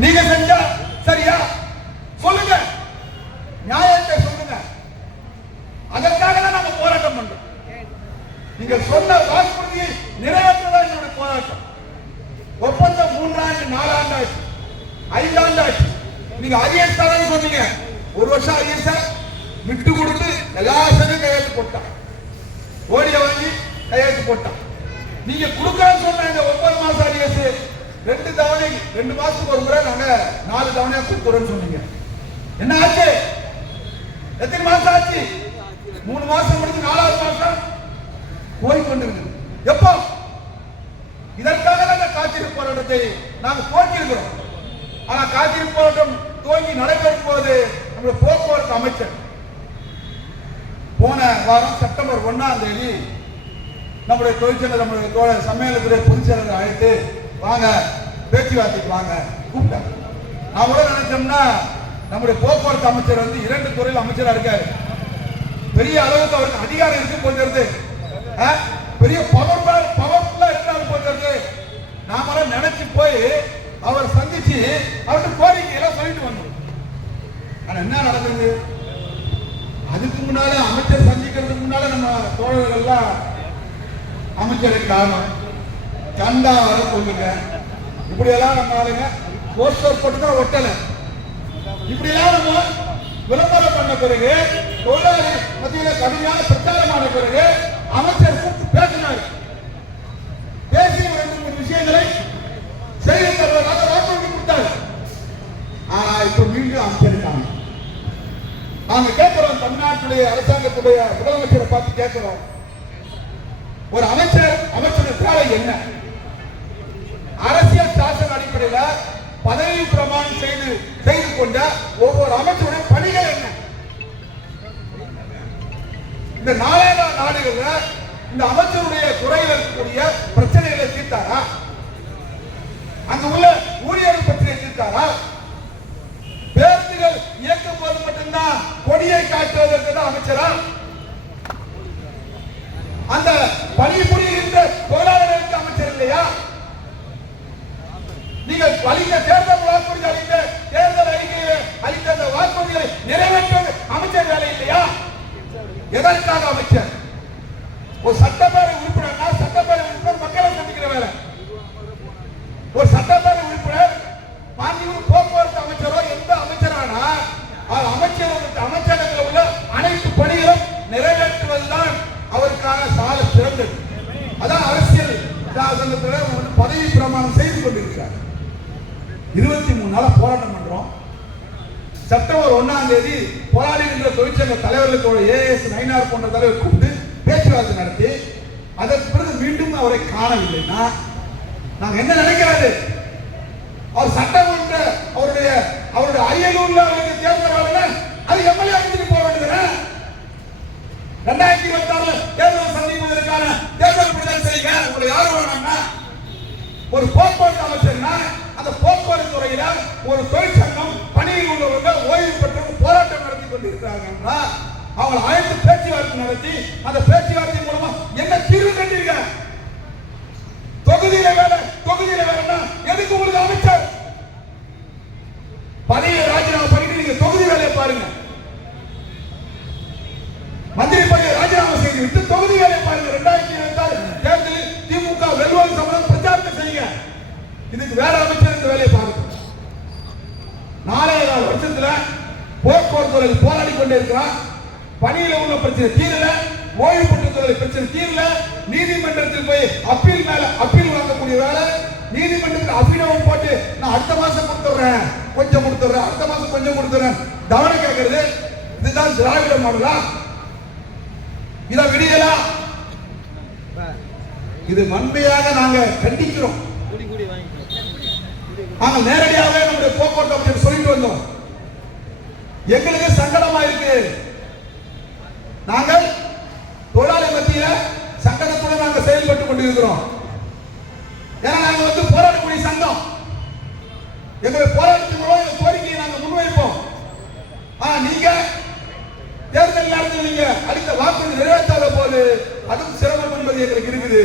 நீங்க செஞ்சா சரியா? சொல்லுங்க. நியாயத்தை சொல்லுங்க. அதற்காக தான் நாங்க போராட்டம் பண்றோம். நீங்க சொன்ன வாக்குறுதியை நிறைவேற்றதான் என்னுடைய போராட்டம். ஒப்பந்தம் மூன்றாண்டு நாலாண்டு ஆச்சு. ஐந்தாண்டு ஆச்சு. நீங்க ஐஎஸ் தரேன்னு சொன்னீங்க. ஒரு வருஷம் ஐஎஸ் விட்டு கொடுத்து எல்லா சங்கம் கையெழுத்து போட்டான் ஓடிய வாங்கி கையெழுத்து போட்டான் நீங்க கொடுக்கறன்னு சொன்ன இந்த ஒன்பது மாசம் ஐஎஸ் ரெண்டு தவணை ரெண்டு மாசத்துக்கு ஒரு முறை நாங்க நாலு தவணையா கொடுக்குறோம்னு சொன்னீங்க. என்ன ஆச்சு? எத்தனை மாசம் ஆச்சு? மூணு மாசம் முடிஞ்சு நாலாவது மாசம்? போய் கொண்டிருக்கு எப்போ? இதற்காக நாங்க காத்திருப்பு போராட்டத்தை நாங்கள் துவக்கியிருக்கிறோம். ஆனா காத்திருப்பு போராட்டம் துவங்கி நடைபெறும் போது நம்முடைய போக்குவரத்து அமைச்சர் போன வாரம் செப்டம்பர் ஒன்னாம் தேதி நம்முடைய தொழிற்சங்க நம்முடைய தோழர் சம்மேளனத்துடைய பொதுச் செயலரை அழைத்து வாங்க பேச்சுவார்த்தைக்கு வாங்க கூப்பிட்டாங்க நான் கூட நினைச்சோம்னா நம்முடைய போக்குவரத்து அமைச்சர் வந்து இரண்டு துறையில் அமைச்சரா இருக்காரு. பெரிய அளவுக்கு அவருக்கு அதிகாரம் இருக்கு போகிறது பெரிய பவர் பவர்ஃபுல்லா இருக்காரு போகிறது நாமெல்லாம் நினைச்சு போய் அவரை சந்திச்சு அவருக்கு கோரிக்கை எல்லாம் சொல்லிட்டு வந்தோம். ஆனா என்ன நடந்தது அதுக்கு முன்னால அமைச்சர் சந்திக்கிறதுக்கு முன்னால நம்ம தோழர்கள்லாம் அமைச்சருக்கு காரணம் கண்டா வர சொல்லுங்க. இப்படி எல்லாம் நம்ம ஆளுங்க போஸ்டர் போட்டு தான் ஒட்டல. இப்படி எல்லாம் நம்ம விளம்பரம் பண்ண பிறகு தொழிலாளி மத்தியில கடுமையான பிரச்சாரமான பிறகு அமைச்சர் கூப்பிட்டு பேசினார். பேசி ரெண்டு மூணு விஷயங்களை செய்ய தருவதாக வாக்குறுதி கொடுத்தார். ஆனா இப்ப மீண்டும் அமைச்சிருக்காங்க நாங்க கேட்கிறோம் தமிழ்நாட்டுடைய அரசாங்கத்துடைய முதலமைச்சரை பார்த்து கேட்கிறோம். ஒரு அமைச்சர் அமைச்சருடைய வேலை என்ன? அரசியல் சாசன அடிப்படையில் பதவி பிரமாணம் செய்து செய்து கொண்ட ஒவ்வொரு அமைச்சருடைய பணிகள் என்ன? இந்த நாலாயிர நாடுகள்ல இந்த அமைச்சருடைய துறையில் இருக்கக்கூடிய பிரச்சனைகளை தீர்த்தாரா? அங்க உள்ள ஊழியர்கள் பற்றிய தீர்த்தாரா? பேருந்துகள் இயக்கும் போது மட்டும்தான் கொடியை காட்டுவதற்கு தான் அமைச்சரா? அந்த பணிபுரிகின்ற தொழிலாளர்களுக்கு வழிந்த தேர்தல் வாக்குறுதி அளித்த தேர்தல் அறிக்கையை அளித்த அந்த வாக்குறுதிகளை நிறைவேற்ற அமைச்சர் வேலை இல்லையா? எதற்காக அமைச்சர்? ஒரு சட்டப்பேரவை உறுப்பினர்னா சட்டப்பேரவை உறுப்பினர் மக்களை சந்திக்கிற வேலை. ஒரு சட்டப்பேரவை உறுப்பினர் மாநில போக்குவரத்து அமைச்சரோ எந்த அமைச்சரானா அது அமைச்சர் அமைச்சகத்தில் உள்ள அனைத்து பணிகளும் நிறைவேற்றுவதுதான் அவருக்கான சால சிறந்தது. அதான் அரசியல். சாசனத்தில் பதவி பிரமாணம் செய்து கொண்டிருக்கிறார். இருபத்தி மூணு நாளாக போராட்டம் பண்ணுறோம் செப்டம்பர் ஒன்றாம் தேதி போராடுகின்ற தொழிற்சங்க தலைவர்களுக்கு ஏஎஸ் நயினார் போன்ற தலைவர் கூப்பிட்டு பேச்சுவார்த்தை நடத்தி அதற்கு பிறகு மீண்டும் அவரை காணவில்லைன்னா நாங்கள் என்ன நினைக்கிறாரு அவர் சட்டமன்ற அவருடைய அவருடைய அரியலூர்ல அவருக்கு தேர்தல் அது எம்எல்ஏ அழைச்சிட்டு போக வேண்டியது ரெண்டாயிரத்தி இருபத்தி ஆறுல தேர்தல் சந்திப்பதற்கான தேர்தல் பிரச்சாரம் செய்யுங்க உங்களை யாரும் வேணாம்னா ஒரு போக்குவரத்து அமைச்சர்னா அந்த போக்குவரத்து துறையில ஒரு தொழிற்சங்கம் பணியில் உள்ளவர்கள் ஓய்வு பெற்றவங்க போராட்டம் நடத்தி கொண்டிருக்கிறாங்கன்னா அவங்களை அழைத்து பேச்சுவார்த்தை நடத்தி அந்த பேச்சுவார்த்தை மூலமா என்ன தீர்வு கண்டீங்க தொகுதியில வேலை தொகுதியில வேலைன்னா எதுக்கு உங்களுக்கு அமைச்சர்? பதவியை ராஜினாமா பண்ணிட்டு நீங்க தொகுதி வேலையை பாருங்க. மந்திரி பதவியை ராஜினாமா செய்து விட்டு தொகுதி வேலையை பாருங்க. ரெண்டாயிரத்தி இருபத்தி ஆறு தேர்தலில் திமுக வெல்வது சம்பந்தம் பிரச்சாரத்தை செய்யுங்க. இதுக்கு வேற அமைச்சர் இந்த வேலையை பாருங்க நாலே வருஷத்துல போக்குவரத்து போராடி கொண்டே இருக்கிறான் பணியில உள்ள பிரச்சனை தீரல. ஓய்வு பெற்ற பிரச்சனை தீரல. நீதிமன்றத்தில் போய் அப்பீல் மேல அப்பீல் வழங்கக்கூடிய வேலை. நீதிமன்றத்தில் அபிநவம் போட்டு நான் அடுத்த மாசம் கொடுத்துறேன். கொஞ்சம் கொடுத்துறேன். அடுத்த மாசம் கொஞ்சம் கொடுத்துறேன். தவணை கேட்கறது. இதுதான் திராவிட மாடலா? இத விடியலா இது வன்மையாக நாங்க கண்டிக்கிறோம். நாங்கள் நேரடியாகவே நம்முடைய போக்குவரத்து அப்படின்னு சொல்லிட்டு வந்தோம். எங்களுக்கு சங்கடமா இருக்கு. நாங்கள் தொழிலாளி மத்திய சங்கடத்துடன் நாங்கள் செயல்பட்டு கொண்டிருக்கிறோம். ஏன்னா நாங்கள் வந்து போராடக்கூடிய சங்கம். எங்களுடைய போராட்டத்தின் மூலம் எங்கள் கோரிக்கையை நாங்கள் முன்வைப்போம். ஆனா நீங்க தேர்தல் நேரத்தில் நீங்க அளித்த வாக்குறுதி நிறைவேற்றாத போது அதுவும் சிரமம் என்பது எங்களுக்கு இருக்குது.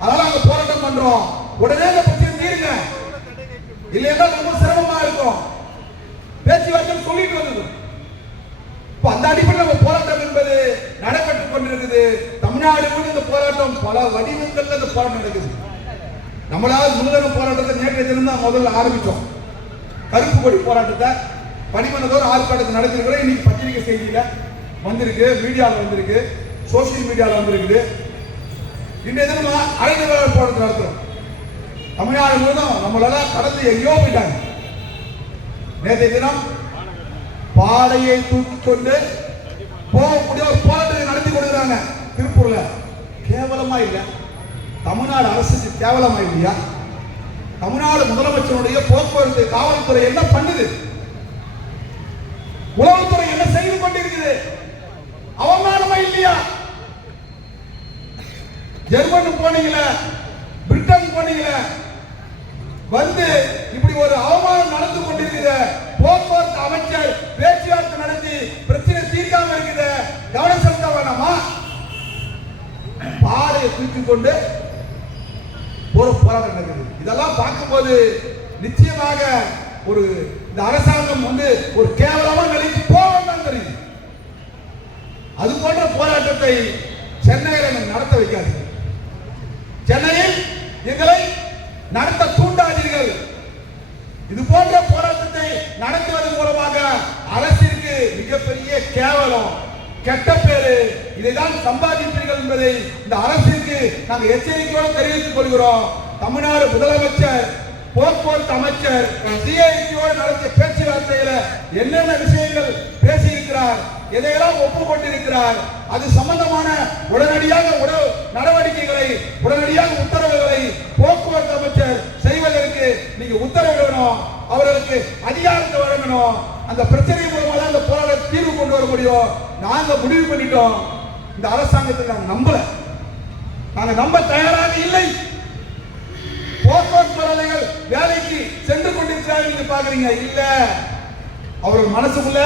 அதனால நாங்கள் போராட்டம் பண்றோம். உடனே இந்த இல்லையா ரொம்ப சிரமமா இருக்கும். பேச்சுவார்த்தை சொல்லிட்டு வந்தது இப்ப அந்த அடிப்படையில் நம்ம போராட்டம் என்பது நடைபெற்றுக் கொண்டிருக்குது. தமிழ்நாடு கூட இந்த போராட்டம் பல வடிவங்கள்ல இந்த போராட்டம் நடக்குது. நம்மளால் நூதன போராட்டத்தை நேற்றைய தினம் தான் முதல்ல ஆரம்பித்தோம். கருப்பு கொடி போராட்டத்தை பணிமனதோர் ஆர்ப்பாட்டத்தை நடத்திருக்கிறோம் இன்னைக்கு பத்திரிகை செய்தியில் வந்திருக்கு மீடியாவில் வந்திருக்கு சோசியல் மீடியாவில் வந்திருக்குது. இன்றைய தினம் அழைத்து போராட்டத்தை நடத்துகிறோம் தமிழ்நாடு முழுவதும் நம்மளால கடந்து எங்கேயோ போயிட்டாங்க. நேற்றைய தினம் பாடையை தூக்கி கொண்டு போகக்கூடிய ஒரு போராட்டத்தை நடத்தி கொடுக்குறாங்க திருப்பூர்ல. கேவலமா இல்லையா தமிழ்நாடு அரசுக்கு கேவலமா இல்லையா? தமிழ்நாடு முதலமைச்சருடைய போக்குவரத்து காவல்துறை என்ன பண்ணுது? உளவுத்துறை என்ன செய்து கொண்டிருக்குது? அவமானமா இல்லையா? ஜெர்மன் போனீங்களே பிரிட்டன் போனீங்களே வந்து இப்படி ஒரு அவமானம் நடந்து கொண்டிருக்கிற போக்குவரத்து அமைச்சர் பேச்சுவார்த்தை நடத்தி பிரச்சனை தீர்க்காம இருக்கிற கவனம் செலுத்த வேணாமா? பாறையை தூக்கி கொண்டு ஒரு போராட்டம் நடக்குது. இதெல்லாம் பார்க்கும்போது நிச்சயமாக ஒரு இந்த அரசாங்கம் வந்து ஒரு கேவலமா நிலைக்கு போகும் தெரியுது. அது போன்ற போராட்டத்தை சென்னையில் நடத்த வைக்காது சென்னையில் எங்களை நடத்த தூண்டாதீர்கள் இது போன்ற போராட்டத்தை நடத்துவதன் மூலமாக அரசிற்கு மிகப்பெரிய கேவலம் கெட்ட பேரு இதைதான் சம்பாதிப்பீர்கள் என்பதை இந்த அரசிற்கு நாங்கள் எச்சரிக்கையோடு தெரிவித்துக் கொள்கிறோம். தமிழ்நாடு முதலமைச்சர் போக்குவரத்து அமைச்சர் சிஐடியோடு நடத்திய பேச்சுவார்த்தையில என்னென்ன விஷயங்கள் பேசியிருக்கிறார் எதையெல்லாம் ஒப்புக்கொண்டிருக்கிறார் அது சம்பந்தமான உடனடியாக உடல் நடவடிக்கைகளை உடனடியாக உத்தரவுகளை போக்குவரத்து அமைச்சர் செய்வதற்கு நீங்க உத்தரவிடணும். அவர்களுக்கு அதிகாரத்தை வழங்கணும். அந்த பிரச்சனை மூலமா தீர்வு முடியும். நாங்க முடிவு பண்ணிட்டோம். இந்த அரசாங்கத்தை நாங்க நம்பல. நாங்க நம்ப தயாராக இல்லை. போக்குவரத்து தொழிலாளர்கள் வேலைக்கு சென்று கொண்டிருக்கிறாங்க நீங்க பாக்குறீங்க இல்ல. அவர்கள் மனசுக்குள்ள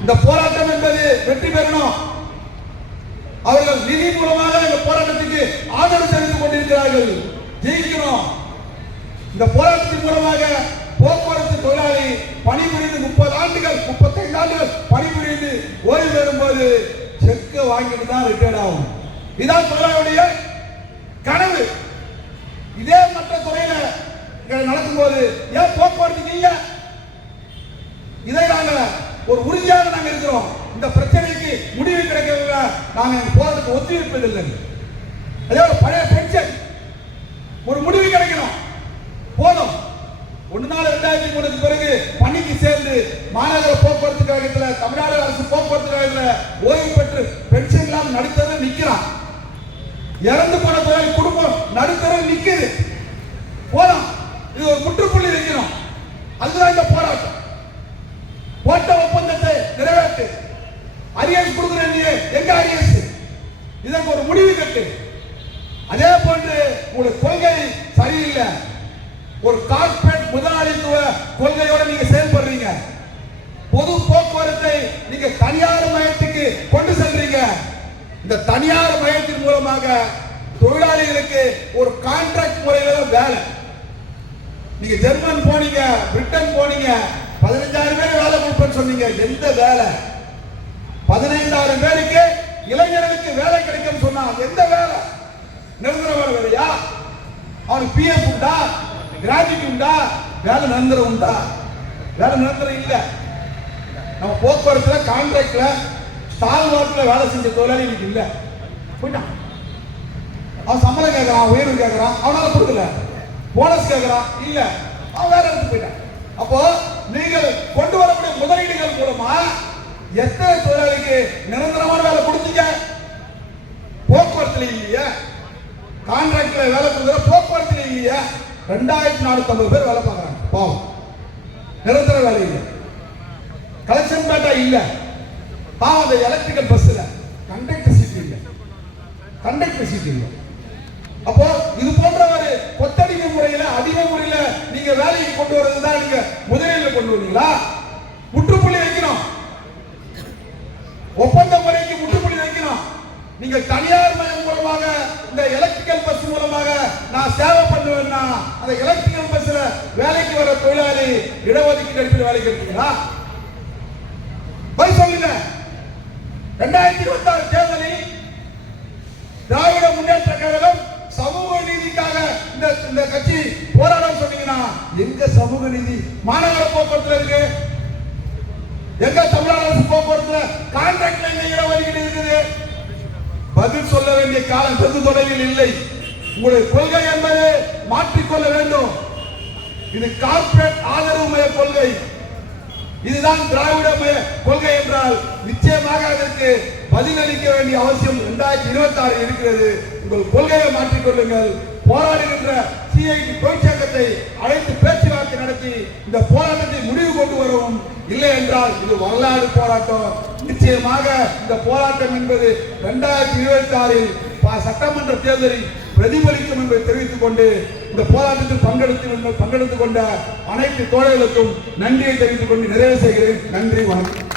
இந்த போராட்டம் என்பது வெற்றி பெறணும். அவர்கள் நிதி மூலமாக இந்த போராட்டத்துக்கு ஆதரவு தெரிவித்துக் கொண்டிருக்கிறார்கள். ஜெயிக்கணும். இந்த போராட்டத்தின் மூலமாக போக்குவரத்து தொழிலாளி பணிபுரிந்து முப்பது ஆண்டுகள் முப்பத்தைந்து ஆண்டுகள் பணிபுரிந்து ஓய்வு பெறும்போது செக்கு வாங்கிட்டு தான் ரிட்டையர்ட் ஆகும். இதான் துறையுடைய கனவு. இதே மற்ற துறையில நடக்கும் போது ஏன் போக்குவரத்து நீங்க? இதை நாங்க ஒரு உறுதியாக நாங்க இருக்கிறோம். இந்த பிரச்சனைக்கு முடிவு கிடைக்கிறவங்க நாங்க எங்க போராட்டத்துக்கு ஒத்துழைப்பதில்லை. அதே ஒரு பழைய பென்ஷன் ஒரு முடிவு கிடைக்கணும். போதும். ஒன்று நாள் ரெண்டாயிரத்தி மூணுக்கு பிறகு மாநகர போக்குவரத்து கழகத்தில் தமிழ்நாடு அரசு போக்குவரத்து கழகத்தில் ஓய்வு பெற்று பென்ஷன் இல்லாமல் நடுத்தர நிக்கிறான். இறந்து போன தொழில் குடும்பம் நடுத்தர நிக்குது. போதும் இது ஒரு முற்றுப்புள்ளி வைக்கணும். அதுதான் இந்த போராட்டம். போட்ட ஒப்பந்தத்தை நிறைவேற்று. அரியஸ் கொடுக்குறேன் நீ எங்க அரியஸ் இதற்கு ஒரு முடிவு கட்டு. அதே போன்று உங்களுடைய கொள்கை சரியில்லை. ஒரு காசு முதலாளித்துவ கொள்கையோட நீங்க செயல்படுறீங்க பொது போக்குவரத்தை நீங்க தனியார் மயத்துக்கு கொண்டு செல்றீங்க இந்த தனியார் மையத்தின் மூலமாக தொழிலாளிகளுக்கு ஒரு கான்ட்ராக்ட் முறையில வேலை. நீங்க ஜெர்மன் போனீங்க பிரிட்டன் போனீங்க பதினஞ்சாயிரம் பேர் வேலை கொடுப்பேன்னு சொன்னீங்க எந்த வேலை? பதினைந்தாயிரம் பேருக்கு இளைஞர்களுக்கு வேலை கிடைக்கும் சொன்னா எந்த வேலை? நிரந்தர வேலை வேலையா? அவனுக்கு பிஎஃப் உண்டா? கிராஜுவேட் உண்டா? வேலை நிரந்தரம் உண்டா? வேலை நிரந்தரம் இல்லை. நம்ம போக்குவரத்துல கான்ட்ராக்ட்ல தாழ்வாட்டில் வேலை செஞ்ச தொழிலாளி இன்னைக்கு இல்லை. போயிட்டான் அவன் சம்பளம் கேட்கறான் உயர்வு கேட்கறான் அவனால் கொடுக்கல போனஸ் கேட்கறான் இல்லை. அவன் வேற இடத்துக்கு போயிட்டான். அப்போ நீங்கள் கொண்டு வரக்கூடிய முதலீடுகள் மூலமா எத்தனை தொழிலாளிக்கு நிரந்தரமான வேலை கொடுத்தீங்க? போக்குவரத்துல இல்லையா. கான்ட்ராக்ட்ல வேலை கொடுக்குற போக்குவரத்துல இல்லையா. ரெண்டாயிரத்தி நானூத்தி ஐம்பது பேர் வேலை பார்க்கறாங்க. பாவம். நிரந்தர வேலை இல்லை. கலெக்ஷன் பேட்டா இல்லை. பாவம் அந்த எலக்ட்ரிக்கல் பஸ்ல கண்டக்டர் சீட் இல்லை. கண்டக்டர் சீட் இல்லை. அப்போ இது போன்ற ஒரு கொத்தடிமை முறையில அதிக முறையில நீங்க வேலைக்கு கொண்டு வரது தான் நீங்க முதலீடுல கொண்டு வரீங்களா முற்றுப்புள்ளி வைக்கணும். ஒப்பந்த முறைக்கு முற்றுப்புள்ளி வைக்கணும். நீங்கள் தனியார் மயம் மூலமாக இந்த எலக்ட்ரிக்கல் பஸ் மூலமாக நான் சேவை பண்ணுவேன்னா அந்த எலக்ட்ரிக்கல் பஸ்ல வேலைக்கு வர தொழிலாளி இடஒதுக்கீடு அடிப்படையில் வேலைக்கு இருக்கீங்களா போய் சொல்லுங்க ரெண்டாயிரத்தி இருபத்தி ஆறு தேர்தலில் திராவிட முன்னேற்ற கழகம் சமூக நீதிக்காக இந்த இந்த கட்சி போராடம் சொன்னீங்கன்னா எங்க சமூக நீதி? மாநகர போக்குவரத்துல இருக்கு. எங்க தமிழ்நாடு அரசு போக்குவரத்துல கான்ட்ராக்ட்ல எங்க வருகிறது இருக்குது? பதில் சொல்ல வேண்டிய காலம் வெகு தொலைவில் இல்லை. உங்களுடைய கொள்கை என்பது மாற்றிக்கொள்ள வேண்டும். இது கார்பரேட் ஆதரவு மைய கொள்கை. இதுதான் திராவிட கொள்கை என்றால் நிச்சயமாக அதற்கு பதிலளிக்க வேண்டிய அவசியம் இரண்டாயிரத்தி இருபத்தி ஆறு இருக்கிறது. உங்கள் கொள்கையை மாற்றிக்கொள்ளுங்கள் போராடுகின்ற சிஐடி தொழிற்சங்கத்தை அழைத்து பேச்சுவார்த்தை நடத்தி இந்த போராட்டத்தை முடிவு கொண்டு வரவும் இல்லை என்றால் இது வரலாறு போராட்டம். நிச்சயமாக இந்த போராட்டம் என்பது இரண்டாயிரத்தி இருபத்தி ஆறில் சட்டமன்ற தேர்தலில் பிரதிபலிக்கும் என்பதை தெரிவித்துக் கொண்டு இந்த போராட்டத்தில் பங்கெடுத்து பங்கெடுத்துக் கொண்ட அனைத்து தோழர்களுக்கும் நன்றியை தெரிவித்துக் கொண்டு நிறைவு செய்கிறேன். நன்றி வணக்கம்.